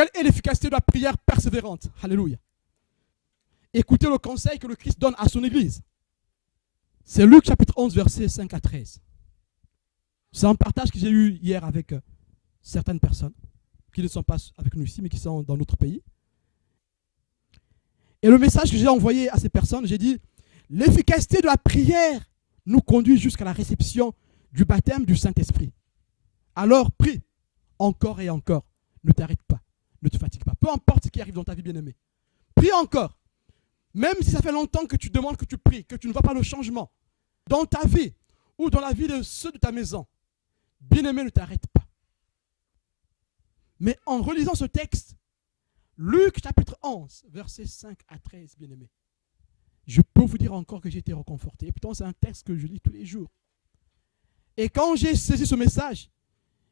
Quelle est l'efficacité de la prière persévérante? Alléluia. Écoutez le conseil que le Christ donne à son Église. C'est Luc chapitre 11, versets 5 à 13. C'est un partage que j'ai eu hier avec certaines personnes qui ne sont pas avec nous ici, mais qui sont dans notre pays. Et le message que j'ai envoyé à ces personnes, j'ai dit, l'efficacité de la prière nous conduit jusqu'à la réception du baptême du Saint-Esprit. Alors prie encore et encore. Ne t'arrête pas, ne te fatigue pas. Peu importe ce qui arrive dans ta vie, bien-aimée. Prie encore. Même si ça fait longtemps que tu demandes, que tu pries, que tu ne vois pas le changement dans ta vie ou dans la vie de ceux de ta maison, bien-aimé, ne t'arrête pas. Mais en relisant ce texte, Luc chapitre 11, versets 5 à 13, bien-aimé, je peux vous dire encore que j'ai été reconforté. Et pourtant, c'est un texte que je lis tous les jours. Et quand j'ai saisi ce message,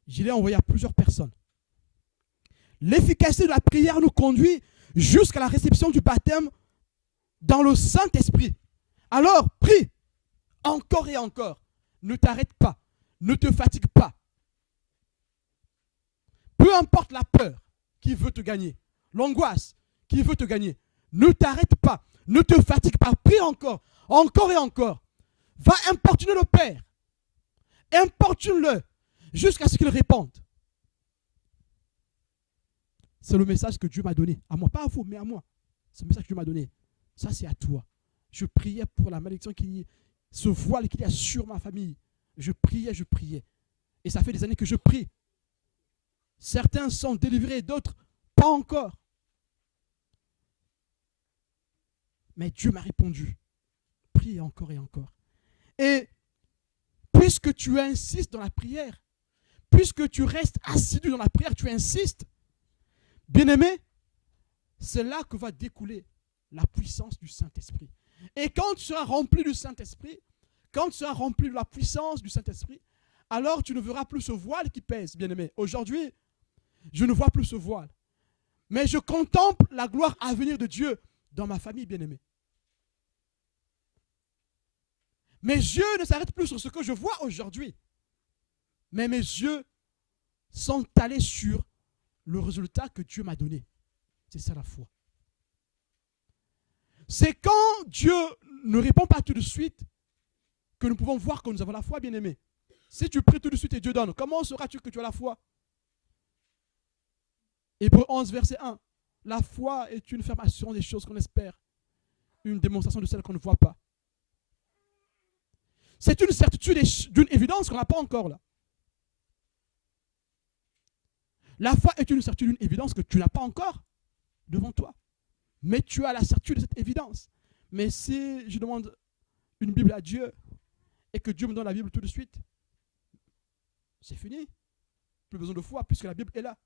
je l'ai envoyé à plusieurs personnes. L'efficacité de la prière nous conduit jusqu'à la réception du baptême dans le Saint-Esprit. Alors, prie encore et encore. Ne t'arrête pas. Ne te fatigue pas. Peu importe la peur qui veut te gagner, l'angoisse qui veut te gagner, ne t'arrête pas. Ne te fatigue pas. Prie encore, encore et encore. Va importuner le Père. Importune-le jusqu'à ce qu'il réponde. C'est le message que Dieu m'a donné. À moi, pas à vous, mais à moi. C'est le message que Dieu m'a donné. Ça, c'est à toi. Je priais pour la malédiction ce voile qu'il y a sur ma famille. Je priais. Et ça fait des années que je prie. Certains sont délivrés, d'autres pas encore. Mais Dieu m'a répondu. Prie encore et encore. Et puisque tu insistes dans la prière, puisque tu restes assidu dans la prière, tu insistes, bien-aimé, c'est là que va découler la puissance du Saint-Esprit. Et quand tu seras rempli du Saint-Esprit, quand tu seras rempli de la puissance du Saint-Esprit, alors tu ne verras plus ce voile qui pèse, bien-aimé. Aujourd'hui, je ne vois plus ce voile. Mais je contemple la gloire à venir de Dieu dans ma famille, bien-aimé. Mes yeux ne s'arrêtent plus sur ce que je vois aujourd'hui. Mais mes yeux sont allés sur le résultat que Dieu m'a donné. C'est ça la foi. C'est quand Dieu ne répond pas tout de suite que nous pouvons voir que nous avons la foi, bien-aimé. Si tu pries tout de suite et Dieu donne, comment sauras-tu que tu as la foi? Hébreux 11, verset 1. La foi est une ferme assurance des choses qu'on espère, une démonstration de celles qu'on ne voit pas. C'est une certitude d'une évidence qu'on n'a pas encore là. La foi est une certitude d'une évidence que tu n'as pas encore devant toi. Mais tu as la certitude de cette évidence. Mais si je demande une Bible à Dieu et que Dieu me donne la Bible tout de suite, c'est fini. Plus besoin de foi puisque la Bible est là.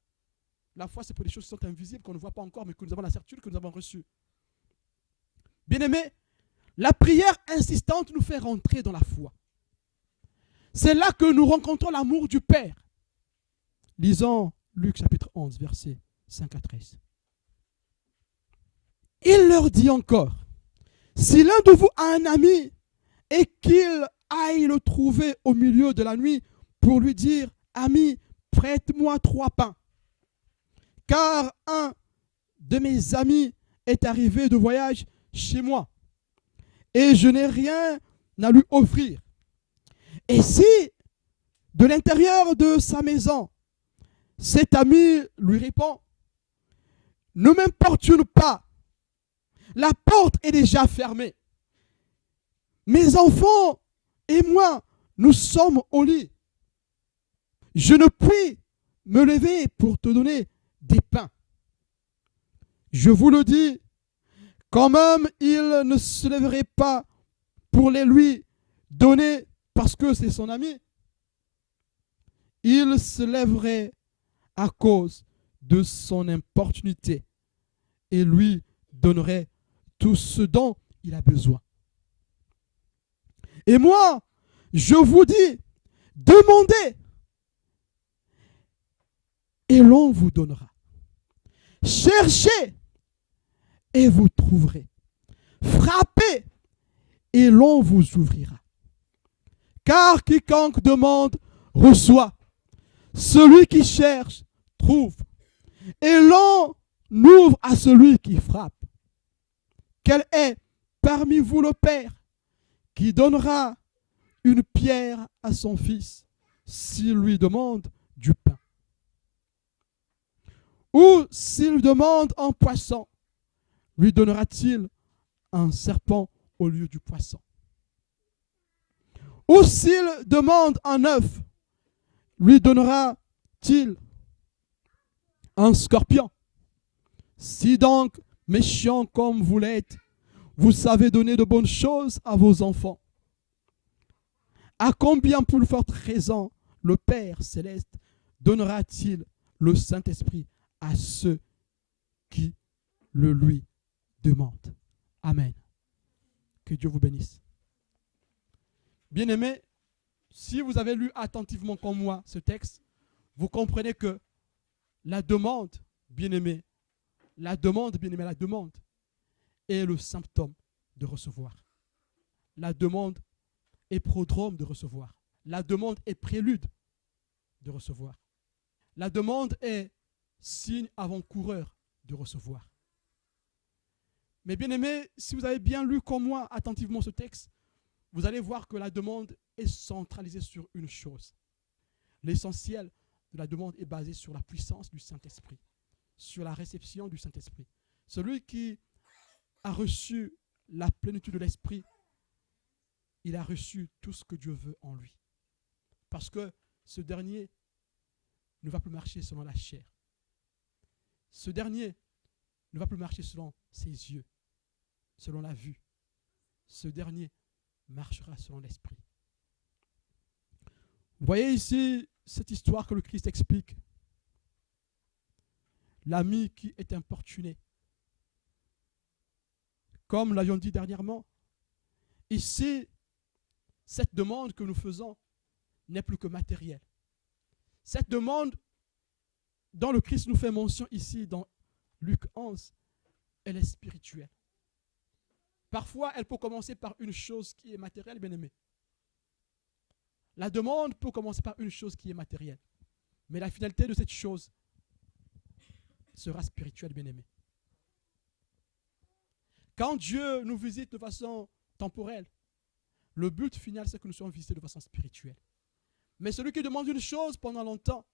La foi, c'est pour des choses qui sont invisibles, qu'on ne voit pas encore, mais que nous avons la certitude que nous avons reçue. Bien-aimés, la prière insistante nous fait rentrer dans la foi. C'est là que nous rencontrons l'amour du Père. Lisons Luc chapitre 11, versets 5 à 13. Il leur dit encore, si l'un de vous a un ami et qu'il aille le trouver au milieu de la nuit pour lui dire, ami, prête-moi 3 pains, car un de mes amis est arrivé de voyage chez moi et je n'ai rien à lui offrir. Et si, de l'intérieur de sa maison, cet ami lui répond, ne m'importune pas, la porte est déjà fermée. Mes enfants et moi, nous sommes au lit. Je ne puis me lever pour te donner des pains. Je vous le dis, quand même il ne se lèverait pas pour les lui donner parce que c'est son ami, il se lèverait à cause de son importunité et lui donnerait tout ce dont il a besoin. Et moi, je vous dis, demandez et l'on vous donnera. Cherchez et vous trouverez. Frappez et l'on vous ouvrira. Car quiconque demande, reçoit. Celui qui cherche, trouve. Et l'on ouvre à celui qui frappe. Quel est parmi vous le Père qui donnera une pierre à son fils s'il lui demande du pain? Ou s'il demande un poisson, lui donnera-t-il un serpent au lieu du poisson? Ou s'il demande un œuf, lui donnera-t-il un scorpion? Si donc, méchants comme vous l'êtes, vous savez donner de bonnes choses à vos enfants, à combien plus forte raison le Père céleste donnera-t-il le Saint-Esprit à ceux qui le lui demandent? Amen. Que Dieu vous bénisse. Bien-aimés, si vous avez lu attentivement comme moi ce texte, vous comprenez que la demande, bien-aimés, la demande est le symptôme de recevoir. La demande est prodrome de recevoir. La demande est prélude de recevoir. La demande est signe avant-coureur de recevoir. Mais bien aimé, si vous avez bien lu comme moi attentivement ce texte, vous allez voir que la demande est centralisée sur une chose. L'essentiel de la demande est basé sur la puissance du Saint-Esprit, sur la réception du Saint-Esprit. Celui qui a reçu la plénitude de l'Esprit, il a reçu tout ce que Dieu veut en lui. Parce que ce dernier ne va plus marcher selon la chair. Ce dernier ne va plus marcher selon ses yeux, selon la vue. Ce dernier marchera selon l'Esprit. Vous voyez ici cette histoire que le Christ explique. L'ami qui est importuné. Comme nous l'avions dit dernièrement, ici, cette demande que nous faisons n'est plus que matérielle. Cette demande dont le Christ nous fait mention ici dans Luc 11, elle est spirituelle. Parfois, elle peut commencer par une chose qui est matérielle, bien-aimé. La demande peut commencer par une chose qui est matérielle. Mais la finalité de cette chose sera spirituelle, bien-aimé. Quand Dieu nous visite de façon temporelle, le but final, c'est que nous soyons visités de façon spirituelle. Mais celui qui demande une chose pendant longtemps,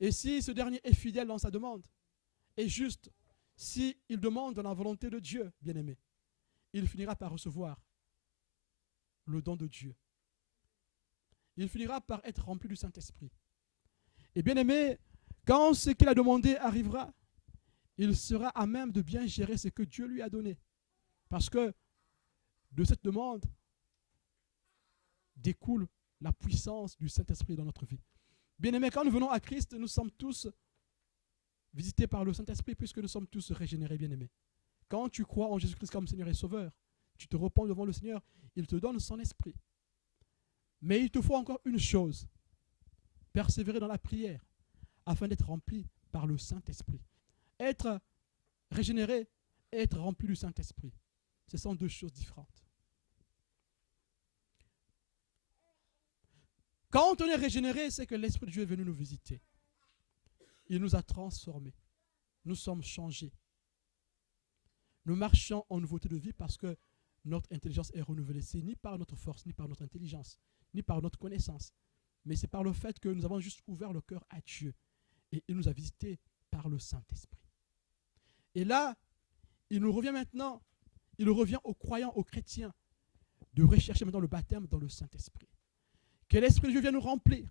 et si ce dernier est fidèle dans sa demande, et juste, s'il demande dans la volonté de Dieu, bien-aimé, il finira par recevoir le don de Dieu. Il finira par être rempli du Saint-Esprit. Et bien-aimé, quand ce qu'il a demandé arrivera, il sera à même de bien gérer ce que Dieu lui a donné. Parce que de cette demande découle la puissance du Saint-Esprit dans notre vie. Bien-aimé, quand nous venons à Christ, nous sommes tous visités par le Saint-Esprit puisque nous sommes tous régénérés, bien-aimés. Quand tu crois en Jésus-Christ comme Seigneur et Sauveur, tu te repens devant le Seigneur, il te donne son esprit. Mais il te faut encore une chose, persévérer dans la prière afin d'être rempli par le Saint-Esprit. Être régénéré et être rempli du Saint-Esprit, ce sont deux choses différentes. Quand on est régénéré, c'est que l'Esprit de Dieu est venu nous visiter. Il nous a transformés. Nous sommes changés. Nous marchons en nouveauté de vie parce que notre intelligence est renouvelée. C'est ni par notre force, ni par notre intelligence, ni par notre connaissance. Mais c'est par le fait que nous avons juste ouvert le cœur à Dieu. Et il nous a visités par le Saint-Esprit. Et là, il nous revient maintenant, il revient aux croyants, aux chrétiens, de rechercher maintenant le baptême dans le Saint-Esprit. Que l'Esprit de Dieu vienne nous remplir.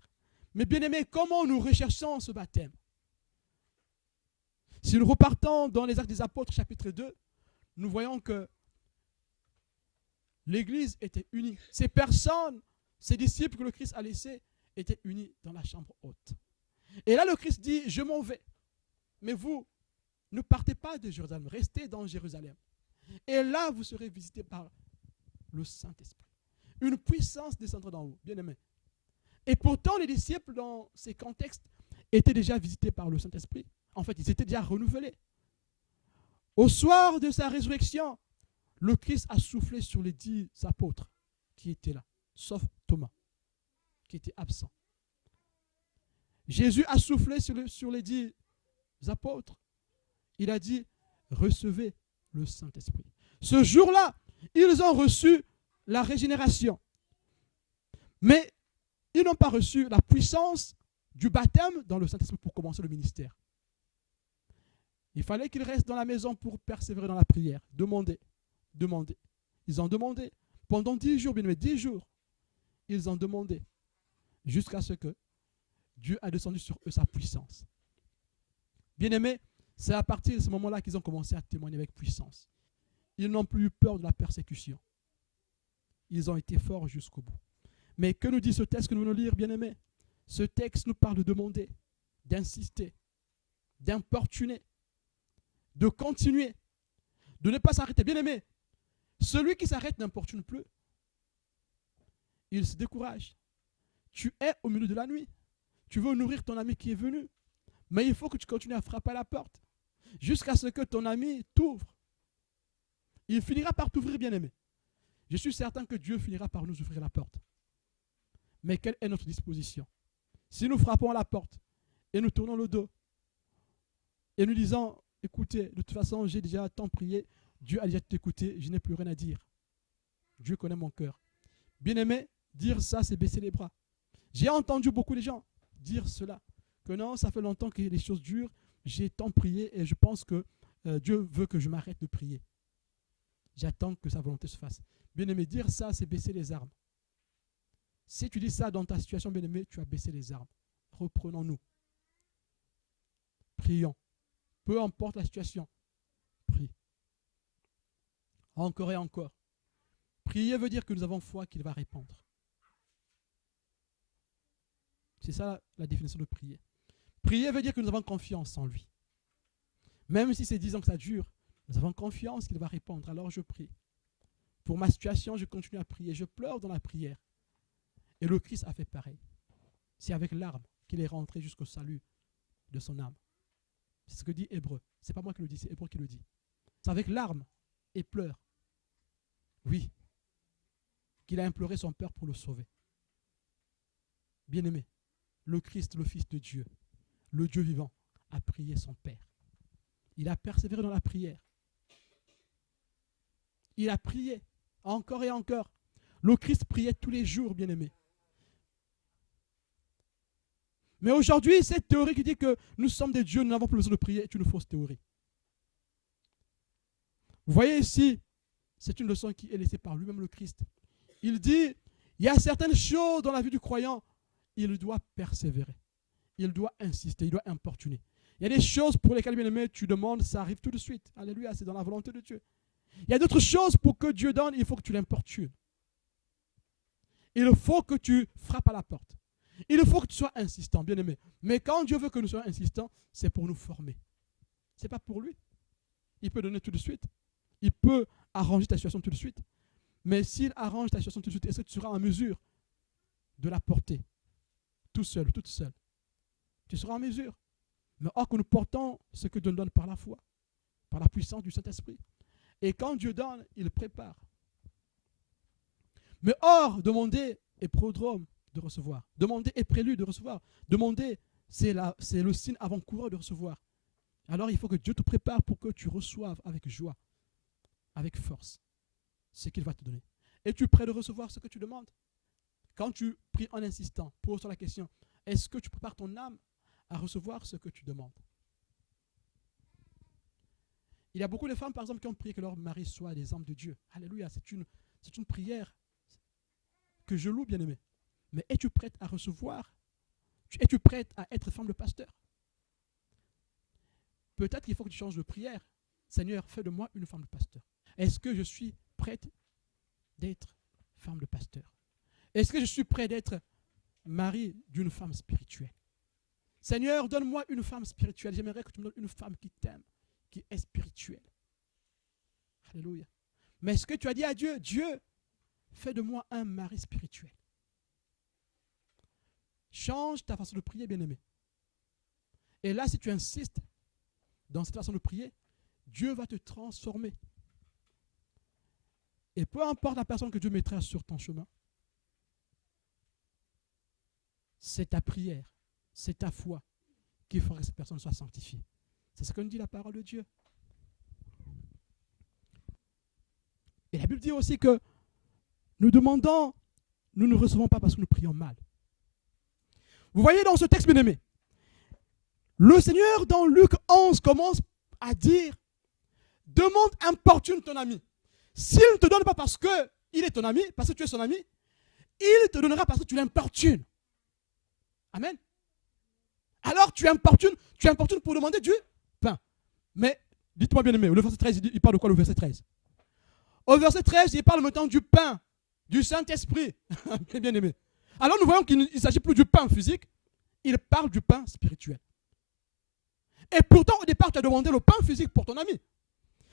Mais bien aimé, comment nous recherchons ce baptême? Si nous repartons dans les Actes des Apôtres, chapitre 2, nous voyons que l'Église était unie. Ces personnes, ces disciples que le Christ a laissés, étaient unis dans la chambre haute. Et là, le Christ dit, je m'en vais. Mais vous, ne partez pas de Jérusalem, restez dans Jérusalem. Et là, vous serez visités par le Saint-Esprit. Une puissance descendra d'en haut, bien aimé. Et pourtant, les disciples, dans ces contextes, étaient déjà visités par le Saint-Esprit. En fait, ils étaient déjà renouvelés. Au soir de sa résurrection, le Christ a soufflé sur les 10 apôtres qui étaient là, sauf Thomas, qui était absent. Jésus a soufflé sur les 10 apôtres, il a dit, recevez le Saint-Esprit. Ce jour-là, ils ont reçu la régénération. Mais ils n'ont pas reçu la puissance du baptême dans le Saint-Esprit pour commencer le ministère. Il fallait qu'ils restent dans la maison pour persévérer dans la prière. Demander. Ils ont demandé. Pendant 10 jours, bien aimé, 10 jours, ils ont demandé. Jusqu'à ce que Dieu a descendu sur eux sa puissance. Bien aimé, c'est à partir de ce moment-là qu'ils ont commencé à témoigner avec puissance. Ils n'ont plus eu peur de la persécution. Ils ont été forts jusqu'au bout. Mais que nous dit ce texte que nous venons de lire, bien aimé? Ce texte nous parle de demander, d'insister, d'importuner, de continuer, de ne pas s'arrêter. Bien aimé, celui qui s'arrête n'importune plus. Il se décourage. Tu es au milieu de la nuit. Tu veux nourrir ton ami qui est venu. Mais il faut que tu continues à frapper à la porte jusqu'à ce que ton ami t'ouvre. Il finira par t'ouvrir, bien-aimé. Je suis certain que Dieu finira par nous ouvrir la porte. Mais quelle est notre disposition? Si nous frappons à la porte et nous tournons le dos et nous disons, écoutez, de toute façon, j'ai déjà tant prié, Dieu a déjà tout écouté, je n'ai plus rien à dire. Dieu connaît mon cœur. Bien-aimé, dire ça, c'est baisser les bras. J'ai entendu beaucoup de gens dire cela, que non, ça fait longtemps que les choses durent, j'ai tant prié et je pense que Dieu veut que je m'arrête de prier. J'attends que sa volonté se fasse. Bien-aimé, dire ça, c'est baisser les armes. Si tu dis ça dans ta situation, bien-aimé, tu as baissé les armes. Reprenons-nous. Prions. Peu importe la situation, prie. Encore et encore. Prier veut dire que nous avons foi qu'il va répondre. C'est ça la définition de prier. Prier veut dire que nous avons confiance en lui. Même si c'est 10 ans que ça dure, nous avons confiance qu'il va répondre. Alors je prie. Pour ma situation, je continue à prier. Je pleure dans la prière. Et le Christ a fait pareil. C'est avec larmes qu'il est rentré jusqu'au salut de son âme. C'est ce que dit Hébreu. Ce n'est pas moi qui le dis, c'est Hébreu qui le dit. C'est avec larmes et pleurs. Oui. Qu'il a imploré son Père pour le sauver. Bien-aimé, le Christ, le Fils de Dieu, le Dieu vivant, a prié son Père. Il a persévéré dans la prière. Il a prié encore et encore. Le Christ priait tous les jours, bien-aimé. Mais aujourd'hui, cette théorie qui dit que nous sommes des dieux, nous n'avons plus besoin de prier, est une fausse théorie. Vous voyez ici, c'est une leçon qui est laissée par lui-même le Christ. Il dit, il y a certaines choses dans la vie du croyant, il doit persévérer. Il doit insister, il doit importuner. Il y a des choses pour lesquelles, bien aimé, tu demandes, ça arrive tout de suite. Alléluia, c'est dans la volonté de Dieu. Il y a d'autres choses pour que Dieu donne, il faut que tu l'importunes. Il faut que tu frappes à la porte. Il faut que tu sois insistant, bien aimé. Mais quand Dieu veut que nous soyons insistants, c'est pour nous former. Ce n'est pas pour lui. Il peut donner tout de suite. Il peut arranger ta situation tout de suite. Mais s'il arrange ta situation tout de suite, est-ce que tu seras en mesure de la porter tout seul, toute seule? Tu seras en mesure. Mais or que nous portons ce que Dieu nous donne par la foi, par la puissance du Saint-Esprit. Et quand Dieu donne, il prépare. Mais or, demander est prodrome de recevoir. Demander est prélude de recevoir. Demander, c'est le signe avant-coureur de recevoir. Alors il faut que Dieu te prépare pour que tu reçoives avec joie, avec force, ce qu'il va te donner. Es-tu prêt de recevoir ce que tu demandes? Quand tu pries en insistant, pose-toi la question, est-ce que tu prépares ton âme à recevoir ce que tu demandes? Il y a beaucoup de femmes, par exemple, qui ont prié que leur mari soit des hommes de Dieu. Alléluia, c'est une prière que je loue, bien-aimé. Mais es-tu prête à recevoir? Es-tu prête à être femme de pasteur? Peut-être qu'il faut que tu changes de prière. Seigneur, fais de moi une femme de pasteur. Est-ce que je suis prête d'être femme de pasteur? Est-ce que je suis prêt d'être mari d'une femme spirituelle? Seigneur, donne-moi une femme spirituelle. J'aimerais que tu me donnes une femme qui t'aime, qui est spirituelle. Alléluia. Mais est-ce que tu as dit à Dieu, Dieu, fais de moi un mari spirituel? Change ta façon de prier, bien-aimé. Et là, si tu insistes dans cette façon de prier, Dieu va te transformer. Et peu importe la personne que Dieu mettra sur ton chemin, c'est ta prière, c'est ta foi qui fera que cette personne soit sanctifiée. C'est ce que nous dit la parole de Dieu. Et la Bible dit aussi que nous demandons, nous ne recevons pas parce que nous prions mal. Vous voyez dans ce texte, bien-aimé, le Seigneur dans Luc 11 commence à dire, demande, importune ton ami. S'il ne te donne pas parce qu'il est ton ami, parce que tu es son ami, il te donnera parce que tu l'importunes. Amen. Alors tu importunes pour demander du pain. Mais dites-moi bien aimé, le verset 13, il parle de quoi le verset 13? Au verset 13, il parle maintenant du pain, du Saint-Esprit. Bien aimé. Alors nous voyons qu'il ne s'agit plus du pain physique, il parle du pain spirituel. Et pourtant au départ tu as demandé le pain physique pour ton ami.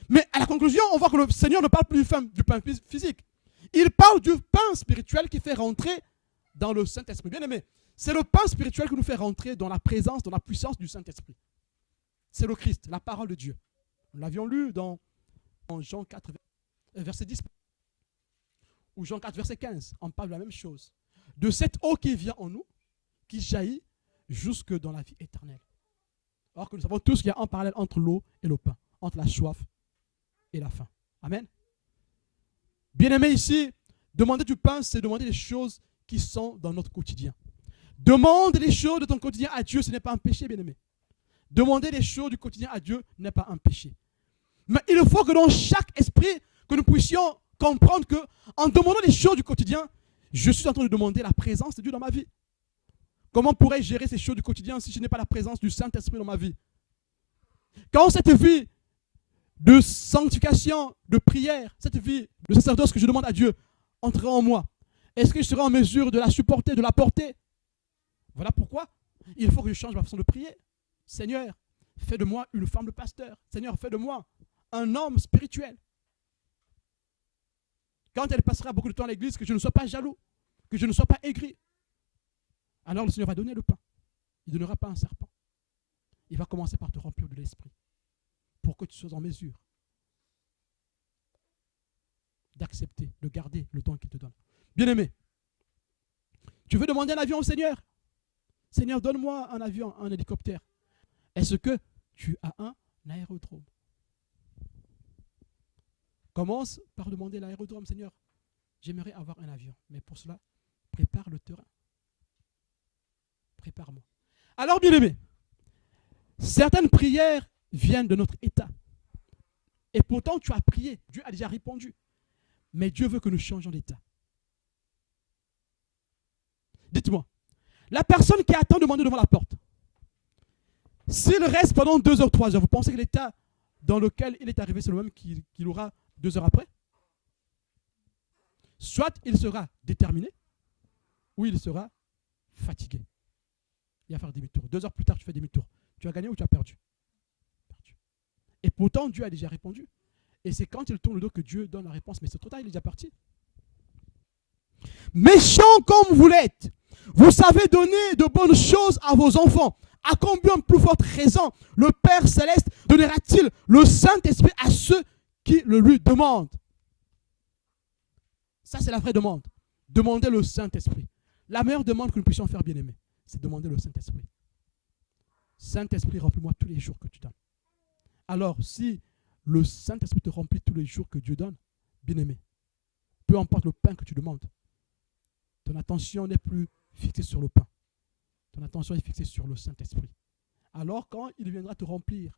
Mais à la conclusion, on voit que le Seigneur ne parle plus du pain physique. Il parle du pain spirituel qui fait rentrer dans le Saint-Esprit. Bien aimé, c'est le pain spirituel qui nous fait rentrer dans la présence, dans la puissance du Saint-Esprit. C'est le Christ, la parole de Dieu. Nous l'avions lu dans Jean 4, verset 10, ou Jean 4, verset 15. On parle de la même chose. De cette eau qui vient en nous, qui jaillit jusque dans la vie éternelle. Alors que nous savons tous qu'il y a un parallèle entre l'eau et le pain, entre la soif et la faim. Amen. Bien-aimé ici, demander du pain, c'est demander des choses qui sont dans notre quotidien. Demande les choses de ton quotidien à Dieu, ce n'est pas un péché, bien-aimé. Demander les choses du quotidien à Dieu n'est pas un péché. Mais il faut que dans chaque esprit, que nous puissions comprendre qu'en demandant les choses du quotidien, je suis en train de demander la présence de Dieu dans ma vie. Comment pourrais-je gérer ces choses du quotidien si je n'ai pas la présence du Saint-Esprit dans ma vie? Quand cette vie de sanctification, de prière, cette vie de sacerdoce que je demande à Dieu entrera en moi, est-ce que je serai en mesure de la supporter, de la porter? Voilà pourquoi il faut que je change ma façon de prier. Seigneur, fais de moi une femme de pasteur. Seigneur, fais de moi un homme spirituel. Quand elle passera beaucoup de temps à l'église, que je ne sois pas jaloux, que je ne sois pas aigri. Alors le Seigneur va donner le pain. Il ne donnera pas un serpent. Il va commencer par te remplir de l'esprit pour que tu sois en mesure d'accepter, de garder le temps qu'il te donne. Bien-aimé, tu veux demander un avion au Seigneur? Seigneur, donne-moi un avion, un hélicoptère. Est-ce que tu as un aérodrome? Commence par demander l'aérodrome. Seigneur, j'aimerais avoir un avion, mais pour cela, prépare le terrain. Prépare-moi. Alors, bien-aimé, certaines prières viennent de notre état. Et pourtant, tu as prié. Dieu a déjà répondu. Mais Dieu veut que nous changions d'état. Dites-moi, la personne qui attend demander devant la porte, s'il reste pendant 2 heures, 3 heures, vous pensez que l'état dans lequel il est arrivé, c'est le même qu'il aura 2 heures après? Soit il sera déterminé, ou il sera fatigué. Il va faire demi-tour. 2 heures plus tard, tu fais demi-tour. Tu as gagné ou tu as perdu? Et pourtant, Dieu a déjà répondu. Et c'est quand il tourne le dos que Dieu donne la réponse. Mais c'est trop tard, il est déjà parti. Méchants comme vous l'êtes, vous savez donner de bonnes choses à vos enfants. À combien plus forte raison le Père Céleste donnera-t-il le Saint-Esprit à ceux qui le lui demandent? Ça, c'est la vraie demande. Demander le Saint-Esprit. La meilleure demande que nous puissions faire, bien-aimés, c'est demander le Saint-Esprit. Saint-Esprit, remplis-moi tous les jours que tu donnes. Alors, si le Saint-Esprit te remplit tous les jours que Dieu donne, bien-aimé, peu importe le pain que tu demandes, ton attention n'est plus fixée sur le pain. Ton attention est fixée sur le Saint-Esprit. Alors, quand il viendra te remplir,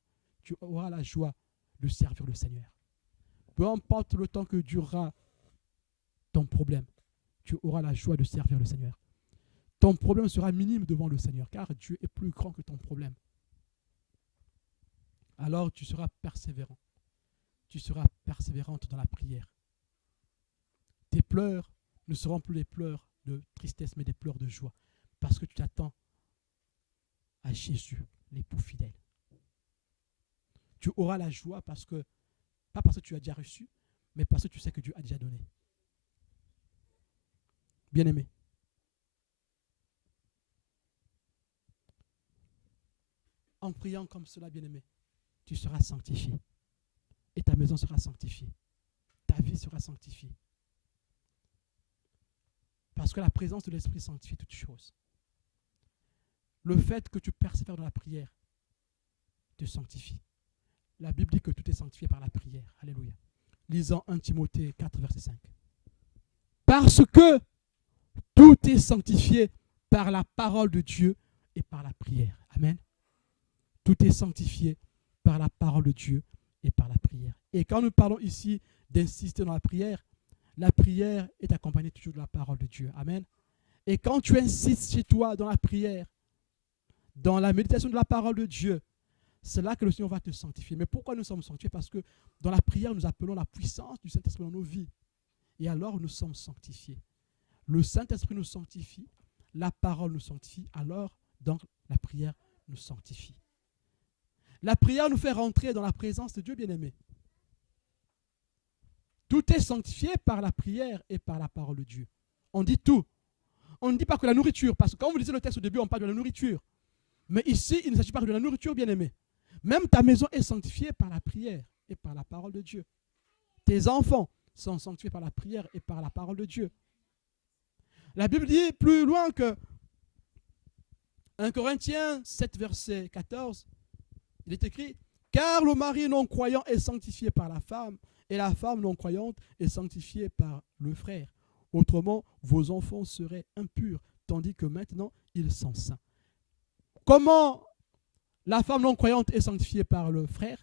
tu auras la joie de servir le Seigneur. Peu importe le temps que durera ton problème, tu auras la joie de servir le Seigneur. Ton problème sera minime devant le Seigneur, car Dieu est plus grand que ton problème. Alors tu seras persévérant. Tu seras persévérante dans la prière. Tes pleurs ne seront plus des pleurs de tristesse, mais des pleurs de joie, parce que tu t'attends à Jésus, l'époux fidèle. Tu auras la joie parce que, pas parce que tu as déjà reçu, mais parce que tu sais que Dieu a déjà donné. Bien-aimé, en priant comme cela, bien-aimé, tu seras sanctifié. Et ta maison sera sanctifiée. Ta vie sera sanctifiée. Parce que la présence de l'Esprit sanctifie toutes choses. Le fait que tu persévères dans la prière te sanctifie. La Bible dit que tout est sanctifié par la prière. Alléluia. Lisons 1 Timothée 4, verset 5. Parce que tout est sanctifié par la parole de Dieu et par la prière. Amen. Tout est sanctifié par la parole de Dieu et par la prière. Et quand nous parlons ici d'insister dans la prière est accompagnée toujours de la parole de Dieu. Amen. Et quand tu insistes chez toi dans la prière, dans la méditation de la parole de Dieu, c'est là que le Seigneur va te sanctifier. Mais pourquoi nous sommes sanctifiés? Parce que dans la prière, nous appelons la puissance du Saint-Esprit dans nos vies. Et alors, nous sommes sanctifiés. Le Saint-Esprit nous sanctifie, la parole nous sanctifie, alors, donc, la prière nous sanctifie. La prière nous fait rentrer dans la présence de Dieu bien-aimé. Tout est sanctifié par la prière et par la parole de Dieu. On dit tout. On ne dit pas que la nourriture, parce que quand vous lisez le texte au début, on parle de la nourriture. Mais ici, il ne s'agit pas que de la nourriture, bien-aimé. Même ta maison est sanctifiée par la prière et par la parole de Dieu. Tes enfants sont sanctifiés par la prière et par la parole de Dieu. La Bible dit plus loin que 1 Corinthiens 7, verset 14, il est écrit « Car le mari non-croyant est sanctifié par la femme, et la femme non-croyante est sanctifiée par le frère. Autrement, vos enfants seraient impurs, tandis que maintenant, ils sont saints. » Comment la femme non-croyante est sanctifiée par le frère?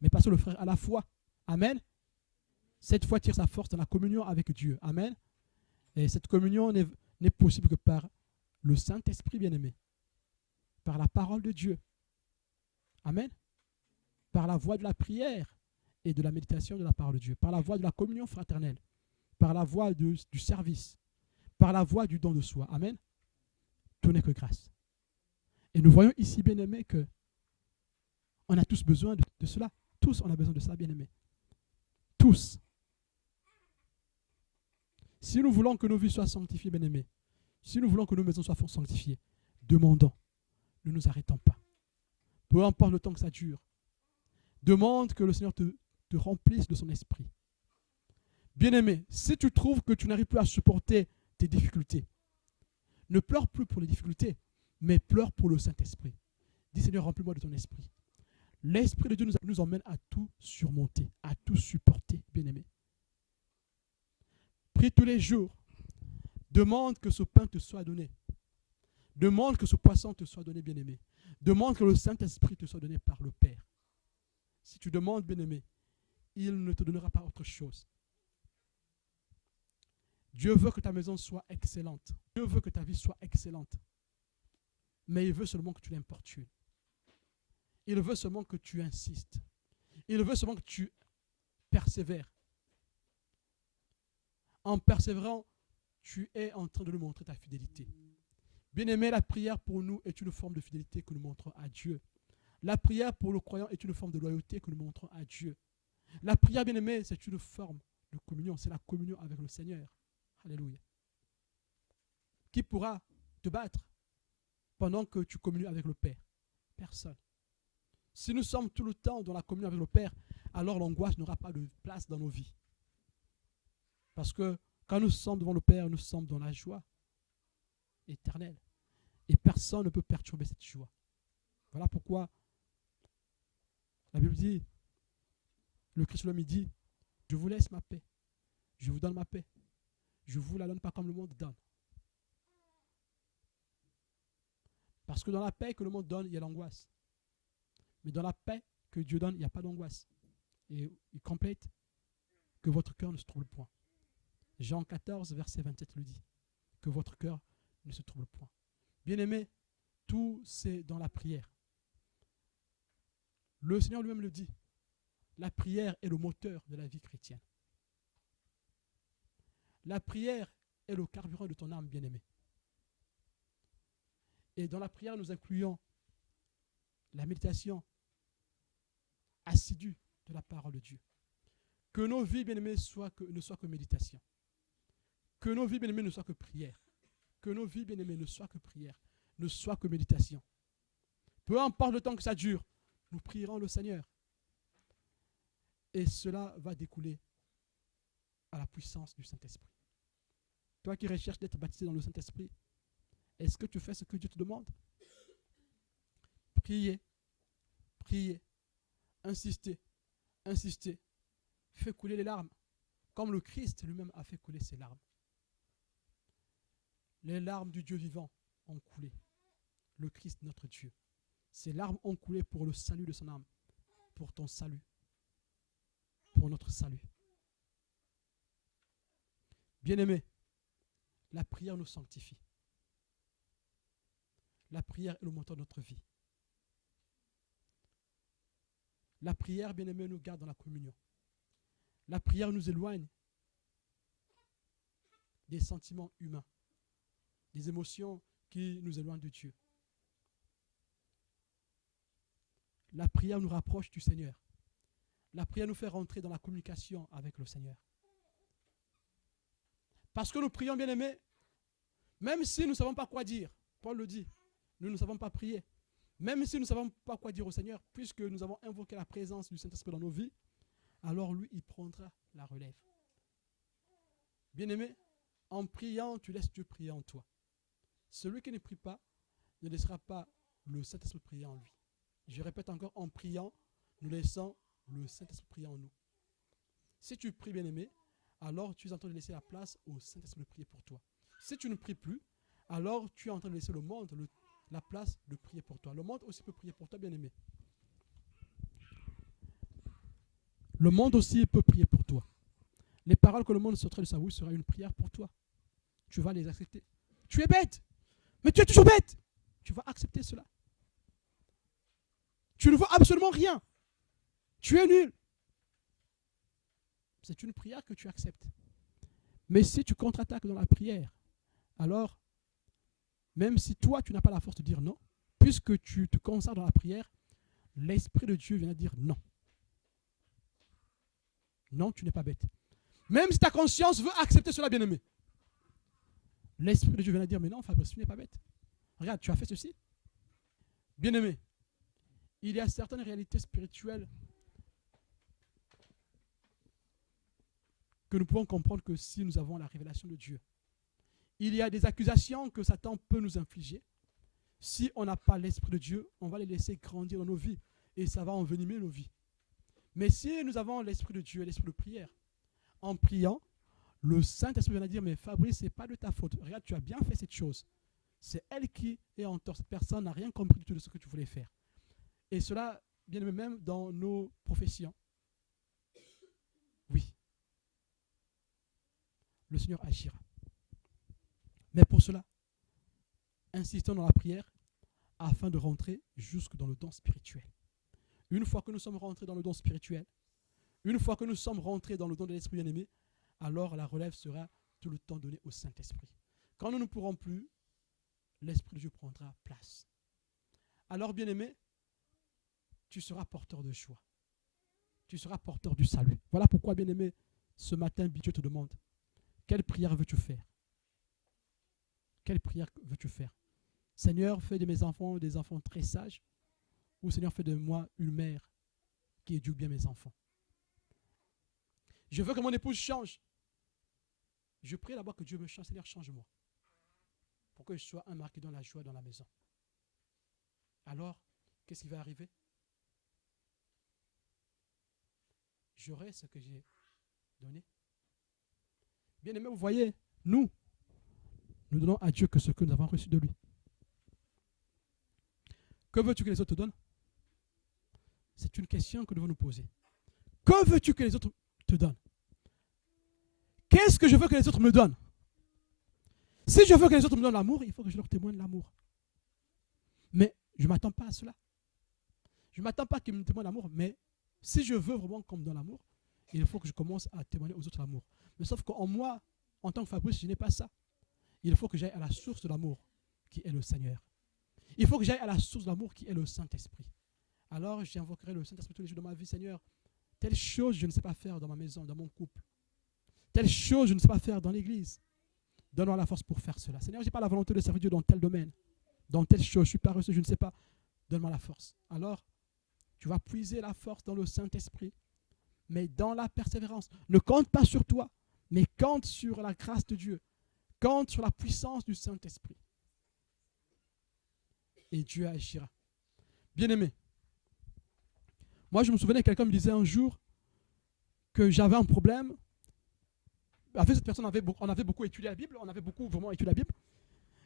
Mais parce que le frère a la foi. Amen. Cette foi tire sa force dans la communion avec Dieu. Amen. Et cette communion n'est possible que par le Saint-Esprit bien-aimé. Par la parole de Dieu. Amen. Par la voie de la prière et de la méditation de la parole de Dieu. Par la voie de la communion fraternelle. Par la voie du service. Par la voie du don de soi. Amen. Tout n'est que grâce. Et nous voyons ici, bien-aimés, que on a tous besoin de cela. Tous, on a besoin de ça, bien-aimés. Tous. Si nous voulons que nos vies soient sanctifiées, bien-aimés, si nous voulons que nos maisons soient sanctifiées, demandons. Ne nous arrêtons pas. Peu importe le temps que ça dure. Demande que le Seigneur te remplisse de son esprit. Bien-aimé, si tu trouves que tu n'arrives plus à supporter tes difficultés, ne pleure plus pour les difficultés, mais pleure pour le Saint-Esprit. Dis Seigneur, remplis-moi de ton esprit. L'Esprit de Dieu nous emmène à tout surmonter, à tout supporter, bien-aimé. Prie tous les jours. Demande que ce pain te soit donné. Demande que ce poisson te soit donné, bien-aimé. Demande que le Saint-Esprit te soit donné par le Père. Si tu demandes, bien-aimé, il ne te donnera pas autre chose. Dieu veut que ta maison soit excellente. Dieu veut que ta vie soit excellente. Mais il veut seulement que tu l'importunes. Il veut seulement que tu insistes. Il veut seulement que tu persévères. En persévérant, tu es en train de lui montrer ta fidélité. Bien-aimé, la prière pour nous est une forme de fidélité que nous montrons à Dieu. La prière pour le croyant est une forme de loyauté que nous montrons à Dieu. La prière, bien-aimé, c'est une forme de communion. C'est la communion avec le Seigneur. Alléluia. Qui pourra te battre pendant que tu communies avec le Père? Personne. Si nous sommes tout le temps dans la communion avec le Père, alors l'angoisse n'aura pas de place dans nos vies. Parce que quand nous sommes devant le Père, nous sommes dans la joie éternelle. Et personne ne peut perturber cette joie. Voilà pourquoi la Bible dit, le Christ lui dit, je vous laisse ma paix. Je vous donne ma paix. Je ne vous la donne pas comme le monde donne. Parce que dans la paix que le monde donne, il y a l'angoisse. Mais dans la paix que Dieu donne, il n'y a pas d'angoisse. Et il complète que votre cœur ne se trouble point. Jean 14, verset 27 le dit. Que votre cœur ne se trouble point. Bien-aimé, tout c'est dans la prière. Le Seigneur lui-même le dit. La prière est le moteur de la vie chrétienne. La prière est le carburant de ton âme, bien-aimé. Et dans la prière, nous incluons la méditation assidue de la parole de Dieu. Que nos vies, bien-aimés, ne soient que méditation. Que nos vies, bien-aimés, ne soient que prière. Que nos vies, bien-aimés, ne soient que prière, ne soient que méditation. Peu importe le temps que ça dure, nous prierons le Seigneur. Et cela va découler à la puissance du Saint-Esprit. Toi qui recherches d'être baptisé dans le Saint-Esprit, est-ce que tu fais ce que Dieu te demande? Priez. priez, insistez, insistez, faites couler les larmes, comme le Christ lui-même a fait couler ses larmes. Les larmes du Dieu vivant ont coulé. Le Christ, notre Dieu. Ses larmes ont coulé pour le salut de son âme, pour ton salut, pour notre salut. Bien-aimés, la prière nous sanctifie. La prière est le moteur de notre vie. La prière, bien-aimés, nous garde dans la communion. La prière nous éloigne des sentiments humains, des émotions qui nous éloignent de Dieu. La prière nous rapproche du Seigneur. La prière nous fait rentrer dans la communication avec le Seigneur. Parce que nous prions, bien-aimés, même si nous ne savons pas quoi dire, Paul le dit, nous ne savons pas prier. Même si nous ne savons pas quoi dire au Seigneur, puisque nous avons invoqué la présence du Saint-Esprit dans nos vies, alors lui, il prendra la relève. Bien-aimé, en priant, tu laisses Dieu prier en toi. Celui qui ne prie pas ne laissera pas le Saint-Esprit prier en lui. Je répète encore, en priant, nous laissons le Saint-Esprit prier en nous. Si tu pries, bien-aimé, alors tu es en train de laisser la place au Saint-Esprit de prier pour toi. Si tu ne pries plus, alors tu es en train de laisser le monde la place de prier pour toi. Le monde aussi peut prier pour toi, bien-aimé. Le monde aussi peut prier pour toi. Les paroles que le monde sortirait de sa bouche sera une prière pour toi. Tu vas les accepter. Tu es bête, mais tu es toujours bête. Tu vas accepter cela. Tu ne vois absolument rien. Tu es nul. C'est une prière que tu acceptes. Mais si tu contre-attaques dans la prière, alors, même si toi, tu n'as pas la force de dire non, puisque tu te consacres dans la prière, l'Esprit de Dieu vient dire non. Non, tu n'es pas bête. Même si ta conscience veut accepter cela, bien-aimé, l'Esprit de Dieu vient dire, mais non, Fabrice, tu n'es pas bête. Regarde, tu as fait ceci. Bien-aimé, il y a certaines réalités spirituelles que nous pouvons comprendre que si nous avons la révélation de Dieu. Il y a des accusations que Satan peut nous infliger. Si on n'a pas l'Esprit de Dieu, on va les laisser grandir dans nos vies et ça va envenimer nos vies. Mais si nous avons l'Esprit de Dieu, l'Esprit de prière, en priant, le Saint-Esprit vient dire, mais Fabrice, ce n'est pas de ta faute. Regarde, tu as bien fait cette chose. C'est elle qui est en tort. Cette personne n'a rien compris du tout de ce que tu voulais faire. Et cela, bien même dans nos professions. Oui. Le Seigneur agira. Mais pour cela, insistons dans la prière afin de rentrer jusque dans le don spirituel. Une fois que nous sommes rentrés dans le don spirituel, une fois que nous sommes rentrés dans le don de l'Esprit bien-aimé, alors la relève sera tout le temps donnée au Saint-Esprit. Quand nous ne pourrons plus, l'Esprit de Dieu prendra place. Alors, bien-aimé, tu seras porteur de joie. Tu seras porteur du salut. Voilà pourquoi, bien-aimé, ce matin, Dieu te demande, quelle prière veux-tu faire? Quelle prière veux-tu faire? Seigneur, fais de mes enfants des enfants très sages, ou Seigneur, fais de moi une mère qui éduque bien mes enfants. Je veux que mon épouse change. Je prie d'abord que Dieu me change. Seigneur, change-moi. Pour que je sois un mari qui donne la joie dans la maison. Alors, qu'est-ce qui va arriver? J'aurai ce que j'ai donné. Bien aimé, vous voyez, nous donnons à Dieu que ce que nous avons reçu de lui. Que veux-tu que les autres te donnent? C'est une question que nous devons nous poser. Que veux-tu que les autres te donnent? Qu'est-ce que je veux que les autres me donnent? Si je veux que les autres me donnent l'amour, il faut que je leur témoigne l'amour. Mais je ne m'attends pas à cela. Je ne m'attends pas qu'ils me témoignent l'amour, mais si je veux vraiment qu'on me donne l'amour, il faut que je commence à témoigner aux autres l'amour. Mais sauf qu'en moi, en tant que Fabrice, je n'ai pas ça. Il faut que j'aille à la source de l'amour, qui est le Seigneur. Il faut que j'aille à la source de l'amour, qui est le Saint-Esprit. Alors, j'invoquerai le Saint-Esprit tous les jours de ma vie. Seigneur, telle chose je ne sais pas faire dans ma maison, dans mon couple. Telle chose je ne sais pas faire dans l'église. Donne-moi la force pour faire cela. Seigneur, je n'ai pas la volonté de servir Dieu dans tel domaine. Dans telle chose, je suis paresseux, je ne sais pas. Donne-moi la force. Alors, tu vas puiser la force dans le Saint-Esprit, mais dans la persévérance. Ne compte pas sur toi, mais compte sur la grâce de Dieu. Compte sur la puissance du Saint-Esprit. Et Dieu agira. Bien-aimé, Moi, je me souvenais, quelqu'un me disait un jour que j'avais un problème. Avec cette personne, on avait beaucoup étudié la Bible, on avait beaucoup vraiment étudié la Bible.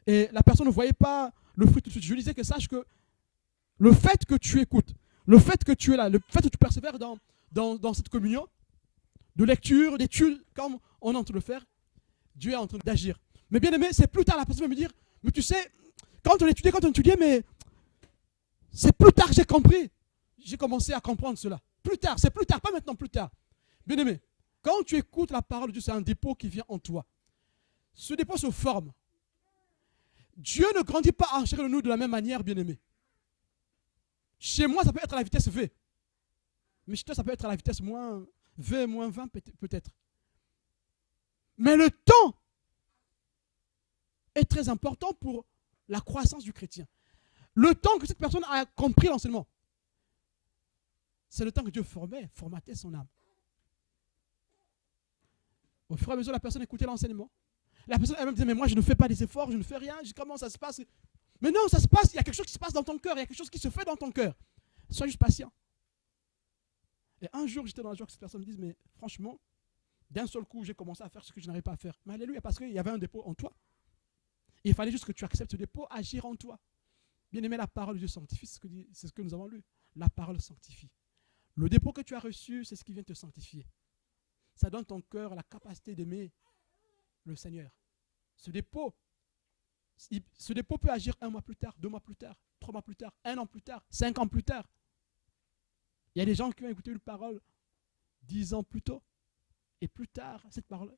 Et la personne ne voyait pas le fruit tout de suite. Je lui disais que sache que le fait que tu écoutes, le fait que tu es là, le fait que tu persévères dans cette communion, de lecture, d'études, comme on est en train de le faire, Dieu est en train d'agir. Mais bien aimé, c'est plus tard, la personne va me dire, mais tu sais, quand on étudiait, mais c'est plus tard que j'ai compris. J'ai commencé à comprendre cela. Plus tard, c'est plus tard, pas maintenant, plus tard. Bien aimé, quand tu écoutes la parole de Dieu, c'est un dépôt qui vient en toi. Ce dépôt se forme. Dieu ne grandit pas en chacun de nous de la même manière, bien aimé. Chez moi, ça peut être à la vitesse V. Mais chez toi, ça peut être à la vitesse moins V, moins 20 peut-être. Mais le temps est très important pour la croissance du chrétien. Le temps que cette personne a compris l'enseignement, c'est le temps que Dieu formatait son âme. Au fur et à mesure, la personne écoutait l'enseignement. La personne elle-même disait, mais moi je ne fais pas des efforts, je ne fais rien, comment ça se passe? Mais non, ça se passe, il y a quelque chose qui se passe dans ton cœur, il y a quelque chose qui se fait dans ton cœur. Sois juste patient. Et un jour, j'étais dans la joie que cette personne me dise, mais franchement, d'un seul coup, j'ai commencé à faire ce que je n'arrivais pas à faire. Mais alléluia, parce qu'il y avait un dépôt en toi. Il fallait juste que tu acceptes ce dépôt, agir en toi. Bien aimé, la parole de Dieu sanctifie, c'est ce que nous avons lu. La parole sanctifie. Le dépôt que tu as reçu, c'est ce qui vient te sanctifier. Ça donne ton cœur la capacité d'aimer le Seigneur. Ce dépôt peut agir 1 mois plus tard, 2 mois plus tard, 3 mois plus tard, 1 an plus tard, 5 ans plus tard. Il y a des gens qui ont écouté une parole 10 ans plus tôt. Et plus tard, cette parole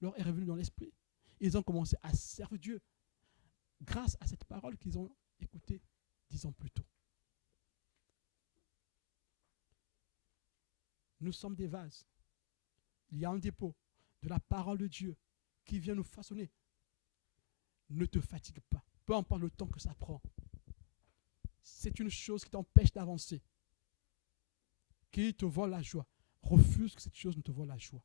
leur est revenue dans l'esprit. Ils ont commencé à servir Dieu grâce à cette parole qu'ils ont écoutée 10 ans plus tôt. Nous sommes des vases. Il y a un dépôt de la parole de Dieu qui vient nous façonner. Ne te fatigue pas. Peu importe le temps que ça prend. C'est une chose qui t'empêche d'avancer. Qui te vole la joie. Refuse que cette chose ne te vole la joie.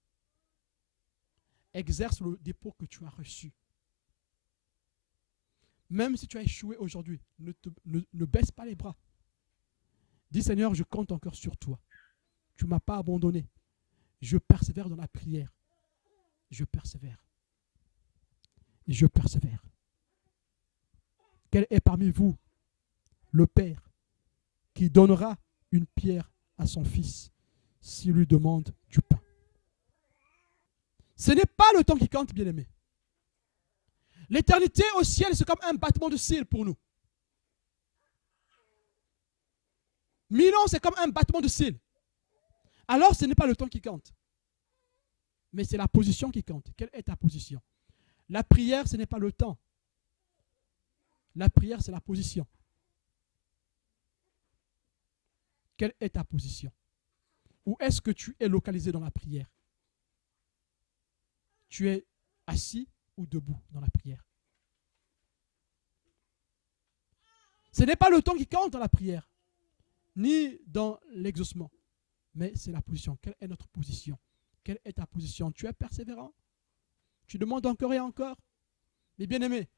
Exerce le dépôt que tu as reçu. Même si tu as échoué aujourd'hui, ne baisse pas les bras. Dis Seigneur, je compte encore sur toi. Tu ne m'as pas abandonné. Je persévère dans la prière. Je persévère. Et je persévère. Quel est parmi vous le Père qui donnera une pierre à son fils s'il lui demande du pain? Ce n'est pas le temps qui compte, bien-aimé. L'éternité au ciel, c'est comme un battement de cils pour nous. 1000 ans, c'est comme un battement de cils. Alors, ce n'est pas le temps qui compte. Mais c'est la position qui compte. Quelle est ta position? La prière, ce n'est pas le temps. La prière, c'est la position. Quelle est ta position? Où est-ce que tu es localisé dans la prière? Tu es assis ou debout dans la prière? Ce n'est pas le temps qui compte dans la prière, ni dans l'exaucement, mais c'est la position. Quelle est notre position? Quelle est ta position? Tu es persévérant? Tu demandes encore et encore? Mais bien aimé,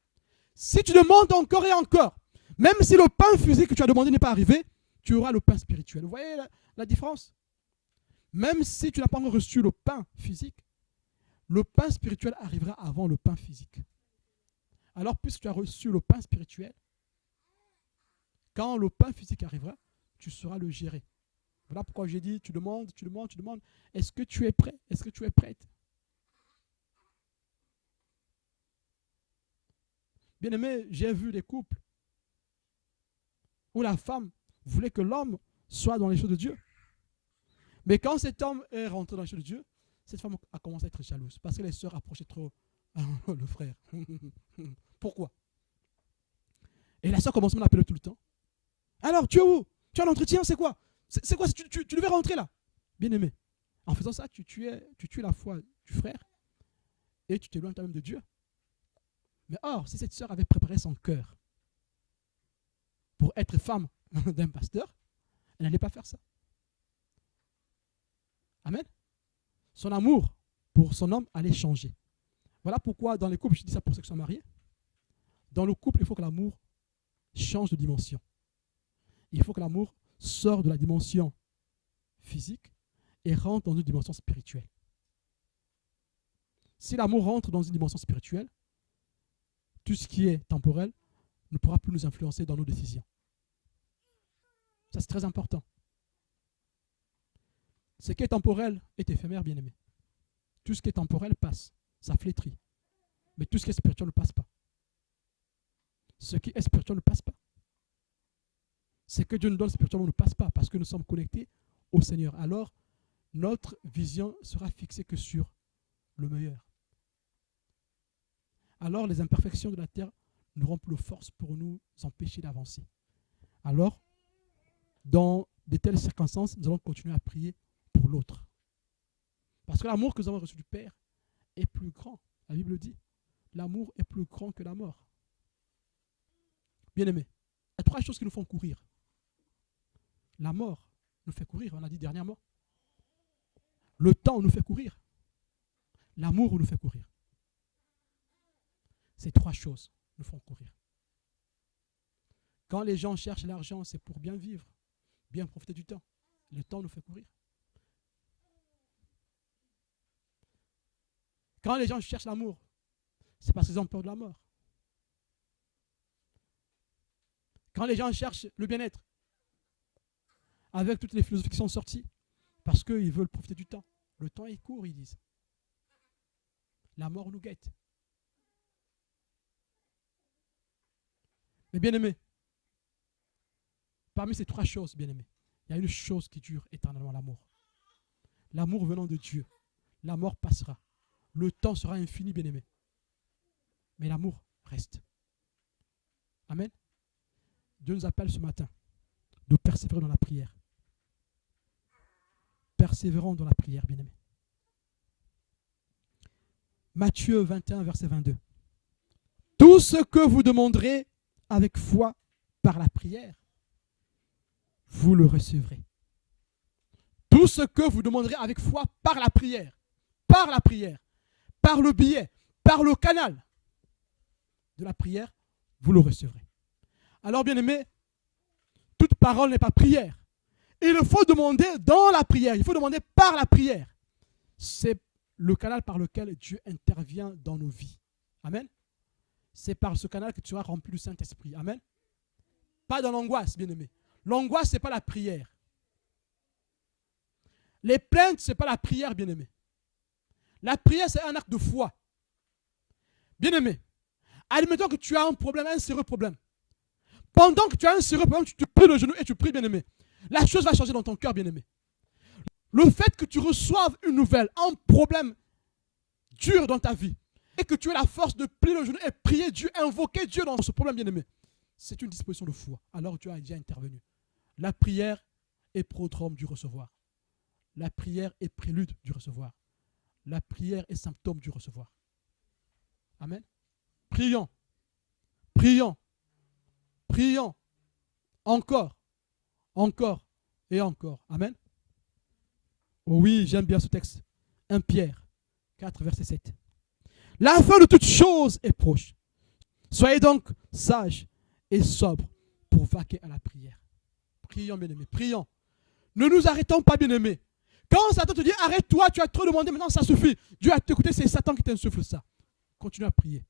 si tu demandes encore et encore, même si le pain physique que tu as demandé n'est pas arrivé, tu auras le pain spirituel. Vous voyez la différence? Même si tu n'as pas encore reçu le pain physique, le pain spirituel arrivera avant le pain physique. Alors, puisque tu as reçu le pain spirituel, quand le pain physique arrivera, tu sauras le gérer. Voilà pourquoi j'ai dit, tu demandes. Est-ce que tu es prêt? Est-ce que tu es prête? Bien aimé, j'ai vu des couples où la femme voulait que l'homme soit dans les choses de Dieu. Mais quand cet homme est rentré dans les choses de Dieu, cette femme a commencé à être jalouse parce que les sœurs approchaient trop le frère. Pourquoi? Et la sœur commence à m'appeler tout le temps. Alors, tu es où? Tu as l'entretien, c'est quoi? C'est quoi? Tu devais rentrer là. Bien aimé. En faisant ça, tu tues la foi du frère et tu t'éloignes toi-même de Dieu. Mais or, si cette sœur avait préparé son cœur pour être femme d'un pasteur, elle n'allait pas faire ça. Amen. Son amour pour son homme allait changer. Voilà pourquoi dans les couples, je dis ça pour ceux qui sont mariés, dans le couple, il faut que l'amour change de dimension. Il faut que l'amour sorte de la dimension physique et rentre dans une dimension spirituelle. Si l'amour rentre dans une dimension spirituelle, tout ce qui est temporel ne pourra plus nous influencer dans nos décisions. Ça, c'est très important. Ce qui est temporel est éphémère, bien-aimé. Tout ce qui est temporel passe, ça flétrit. Mais tout ce qui est spirituel ne passe pas. Ce qui est spirituel ne passe pas. Ce que Dieu nous donne spirituellement ne passe pas parce que nous sommes connectés au Seigneur. Alors, notre vision sera fixée que sur le meilleur. Alors, les imperfections de la terre n'auront plus de force pour nous empêcher d'avancer. Alors, dans de telles circonstances, nous allons continuer à prier pour l'autre. Parce que l'amour que nous avons reçu du Père est plus grand. La Bible dit, l'amour est plus grand que la mort. Bien-aimés, il y a trois choses qui nous font courir. La mort nous fait courir, on l'a dit dernièrement. Le temps nous fait courir. L'amour nous fait courir. Ces trois choses nous font courir. Quand les gens cherchent l'argent, c'est pour bien vivre, bien profiter du temps. Le temps nous fait courir. Quand les gens cherchent l'amour, c'est parce qu'ils ont peur de la mort. Quand les gens cherchent le bien-être, avec toutes les philosophies qui sont sorties, parce qu'ils veulent profiter du temps. Le temps est court, ils disent. La mort nous guette. Mais bien-aimés, parmi ces trois choses, bien-aimés, il y a une chose qui dure éternellement, l'amour. L'amour venant de Dieu. La mort passera. Le temps sera infini, bien-aimés. Mais l'amour reste. Amen. Dieu nous appelle ce matin de persévérer dans la prière. Persévérons dans la prière, bien-aimés. Matthieu 21, verset 22. Tout ce que vous demanderez avec foi par la prière, vous le recevrez. Tout ce que vous demanderez avec foi par la prière, par le biais, par le canal de la prière, vous le recevrez. Alors, bien-aimés, toute parole n'est pas prière. Il faut demander dans la prière, il faut demander par la prière. C'est le canal par lequel Dieu intervient dans nos vies. Amen. C'est par ce canal que tu seras rempli du Saint-Esprit. Amen. Pas dans l'angoisse, bien-aimé. L'angoisse, ce n'est pas la prière. Les plaintes, ce n'est pas la prière, bien-aimé. La prière, c'est un acte de foi. Bien-aimé, admettons que tu as un problème, un sérieux problème. Pendant que tu as un sérieux problème, tu te plies le genou et tu pries, bien-aimé. La chose va changer dans ton cœur, bien-aimé. Le fait que tu reçoives une nouvelle, un problème dur dans ta vie, et que tu aies la force de plier le genou et prier Dieu, invoquer Dieu dans ce problème, bien-aimé, c'est une disposition de foi. Alors Dieu a déjà intervenu. La prière est prodrome du recevoir. La prière est prélude du recevoir. La prière est symptôme du recevoir. Amen. Prions. Prions. Prions. Encore. Encore et encore. Amen. Oh oui, j'aime bien ce texte. 1 Pierre 4, verset 7. La fin de toute chose est proche. Soyez donc sages et sobres pour vaquer à la prière. Prions, bien-aimés, prions. Ne nous arrêtons pas, bien-aimés. Quand Satan te dit, arrête-toi, tu as trop demandé, maintenant ça suffit. Dieu a t'écouté, c'est Satan qui t'insuffle ça. Continue à prier.